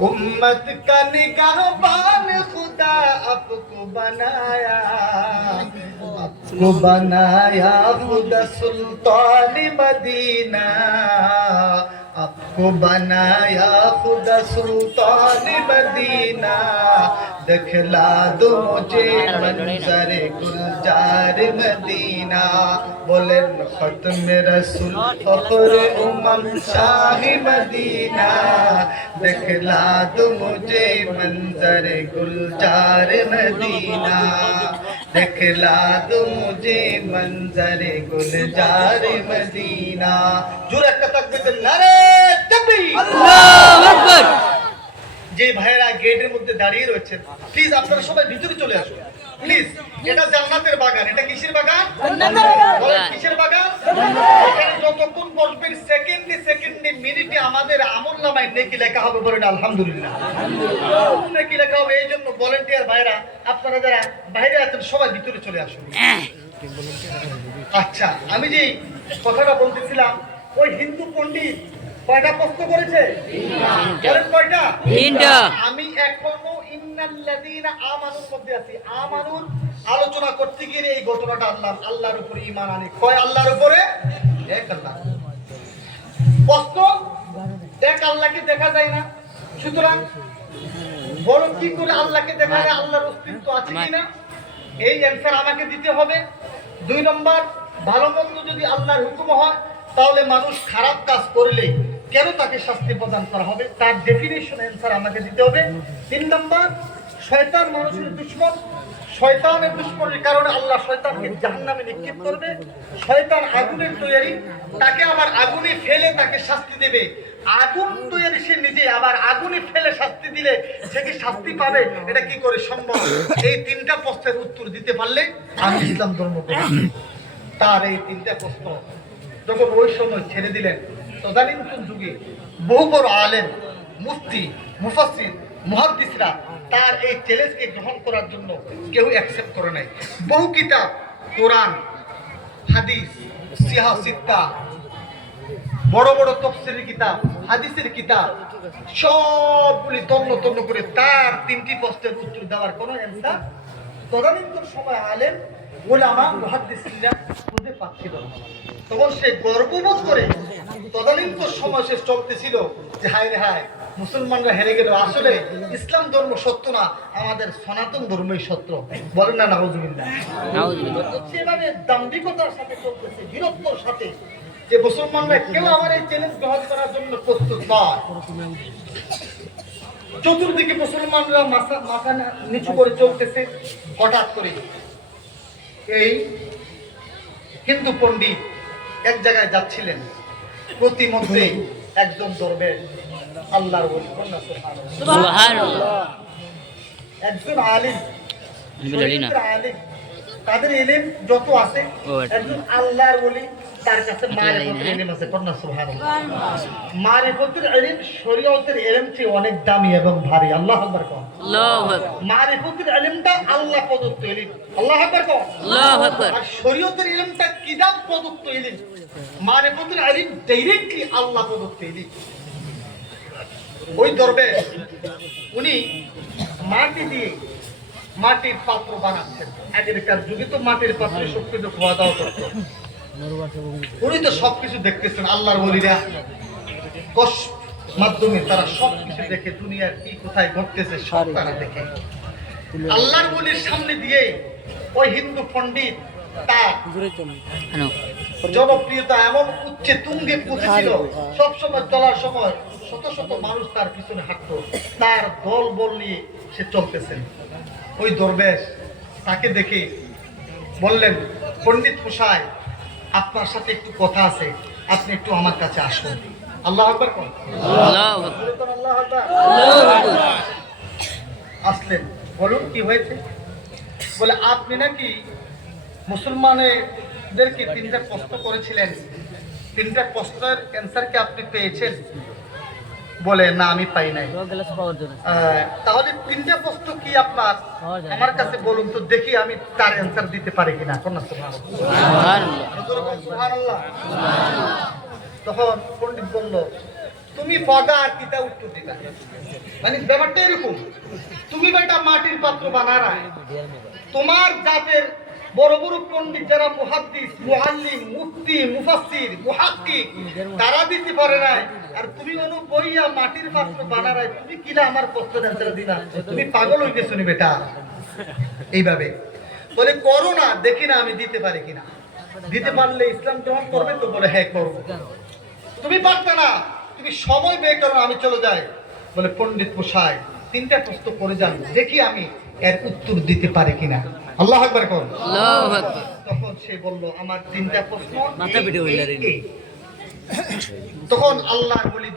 उम्मत का निगाहबान खुदा आपको बनाया आपको बनाया खुदा सुल्तान मदीना को बनाया खुदा सुल्तान मदीना। दिखला दो मुझे मंजर गुलजार मदीना। बोले खत मेरा रसूल फखर उमम शाह मदीना। दिखला दो मुझे मंजर गुलजार मदीना। दिखला दो मुझे मंजर गुलजार मदीना। जुरत तक नरे! যে ভাইয়েরা গেটের মধ্যে দাঁড়িয়ে রয়েছেন প্লিজ আপনারা সবাই ভিতরে চলে আসুন। প্লিজ এটা জান্নাতের বাগান। এটা কিসের বাগান? কিসের বাগান? এখানে যতক্ষণ বসবেন সেকেন্ডে সেকেন্ডে মিনিটে আমাদের আমল নামায় নেকি লেখা হবে বলেন আলহামদুলিল্লাহ। নেকি লেখা হবে এই জন্য ভলেন্টিয়ার ভাইরা আপনারা যারা বাইরে আছেন সবাই ভিতরে চলে আসুন। আচ্ছা আমি যে কথাটা বলতেছিলাম ওই হিন্দু পণ্ডিত কয়টা প্রশ্ন করেছে? কয়টা? তিনটা। আমি এখনও ইন্নাল্লাযীনা আমানুর মধ্যে আছি। আমানুর আলোচনা করতে গিয়ে এই ঘটনাটা আনলাম। আল্লাহর উপরে ঈমান আনি। কয় আল্লাহর উপরে? এক আল্লাহ। প্রশ্ন এক আল্লাহকে দেখা যায় না। সুতরাং বড় কি করে আল্লাহকে দেখা যায়? আল্লাহর অস্তিত্ব আছে কিনা এই অ্যান্সার আমাকে দিতে হবে। দুই নম্বর ভালো মন্দ যদি আল্লাহর হুকুম হয় তাহলে মানুষ খারাপ কাজ করলে কেন তাকে শাস্তি প্রদান করা হবে? তার ডেফিনেশন অ্যান্সার আমাকে দিতে হবে। তিন নম্বর, শয়তান মানুষের দুশ্মন। শয়তানের দুশ্মনের কারণে আল্লাহ শয়তানকে জাহান্নামে নিক্ষেপ করবে। শয়তান আগুনের তৈরি, তাকে আবার আগুনে ফেলে তাকে শাস্তি দেবে। আগুন তৈরি, সে নিজে আবার আগুনে ফেলে শাস্তি দিলে সে কি শাস্তি পাবে? এটা কি করে সম্ভব? এই তিনটা প্রশ্নের উত্তর দিতে পারলে আমি ইসলাম ধর্ম তার এই তিনটা প্রশ্ন যখন ওই সময় ছেড়ে দিলেন তদানীন্তন যুগে বহু বড় আলেম, মুফতি মুফাসির মহাদিসরা তার এই চ্যালেঞ্জকে গ্রহণ করার জন্য কেউ অ্যাকসেপ্ট করে নাই। বহু কিতাব, কোরআন, হাদিস, সিহা, সিত্তা, বড় বড় তফসিলের কিতাব, হাদিসের কিতাব, সবগুলি তন্ন তন্ন করে তার তিনটি প্রশ্নের উত্তর দেওয়ার কোনো অ্যান্সার তদানীন্তন সময় আলেম ওলামা মুহাদ্দিসিনরা খুঁজে পাচ্ছিল। তখন সে গর্ববোধ করে তদানীন্তন সময় সে চলতেছিল যে হায় রে হায় মুসলমানরা হেরে গেল। আসলে ইসলাম ধর্ম সত্য না আমাদের সনাতন ধর্মই সত্য। বলেন না নাউজুবিল্লাহ সেভাবে দাম্ভিকতার সাথে চলতেছে বীরত্বর সাথে যে মুসলমানরা কেউ আমার এই চ্যালেঞ্জ গ্রহণ করার জন্য প্রস্তুত নয়। চতুর্দিকে মুসলমানরা মাথা মাথা নিচু করে চলতেছে হঠাৎ করে। এই হিন্দু পণ্ডিত এক জায়গায় যাচ্ছিলেন। প্রতিমধ্যে একজন দরবেশ আল্লাহর একজন আলিম তাদের এলেম যত আছে একজন আল্লাহর বলি তার কাছে মারিফতের এলেম আছে কন্যা সুবহানাল্লাহ। মারিফতের এলেম শরীয়তের এলেম চেয়ে অনেক দামি এবং ভারী। আল্লাহ আকবার কন। মারিফতের এলেমটা আল্লাহ প্রদত্ত এলিম। আল্লাহ আকবার কন। আর শরীয়তের ইলমটা কিতাব প্রদত্ত ইলম মারিফতের ইলম ডাইরেক্টলি আল্লাহ প্রদত্ত ইলম ওই দরবেশ উনি মাটি দিয়ে মাটির পাত্র বানাচ্ছেন। আগেরকার যুগে তো মাটির পাত্রে সব কিছু খাওয়া দাওয়া করতো। উনি তো সবকিছু দেখতেছেন আল্লাহর বলিরা কষ মাধ্যমে তারা সব কিছু দেখে দুনিয়ার কি কোথায় ঘটতেছে সব তারা দেখে। আল্লাহর বলির সামনে দিয়ে ওই হিন্দু পণ্ডিত তার জনপ্রিয়তা এমন উচ্চে তুঙ্গে পৌঁছেছিল সব সময় চলার সময় শত শত মানুষ তার পিছনে হাঁটতো। তার দল বল নিয়ে সে চলতেছেন ওই দরবেশ তাকে দেখে বললেন পণ্ডিত পোষায় আপনার সাথে একটু কথা আছে। আপনি একটু আমার কাছে আসুন। আল্লাহ আকবর আল্লাহ আসলেন। বলুন কি হয়েছে? বলে আপনি নাকি মুসলমানদেরকে তিনটা প্রশ্ন করেছিলেন। তিনটা প্রশ্নের অ্যান্সার কি আপনি পেয়েছেন? বলে না আমি পাই নাই। তাহলে তিনটা প্রশ্ন কি আপনার? আমার কাছে বলুন তো দেখি আমি তার অ্যান্সার দিতে পারি কিনা। সুবহানাল্লাহ। তখন পণ্ডিত বলল তুমি পদা আর কিতা উত্তর দিতা মানে ব্যাপারটা এরকম তুমি বেটা মাটির পাত্র বানারা। তোমার জাতের বড় বড় পণ্ডিত যারা মুহাদ্দিস, মুআল্লিম, মুফতি, মুফাসসির, মুহাক্কিক, তারা দিতে পারে নাই। আর তুমি অনু বইয়া মাটির পাত্র বানারাই তুমি কিনা আমার প্রশ্নের অ্যান্সার দিনা তুমি পাগল হয়ে গেছো নি বেটা। এইভাবে। বলে, করো না, দেখি না আমি দিতে পারি কিনা। দিতে পারলে ইসলাম গ্রহণ করবে তো বলে হ্যাঁ করব। তুমি পারবে না। তুমি সময় বের করো আমি চলে যাই। বলে, পণ্ডিত পোষায় তিনটা প্রশ্ন করে যান দেখি আমি এর উত্তর দিতে পারি কিনা। আল্লাহ একবার কর আল্লাহু আকবার। তখন সে বলল আমার তিনটা প্রশ্ন। তখন আল্লাহ বলি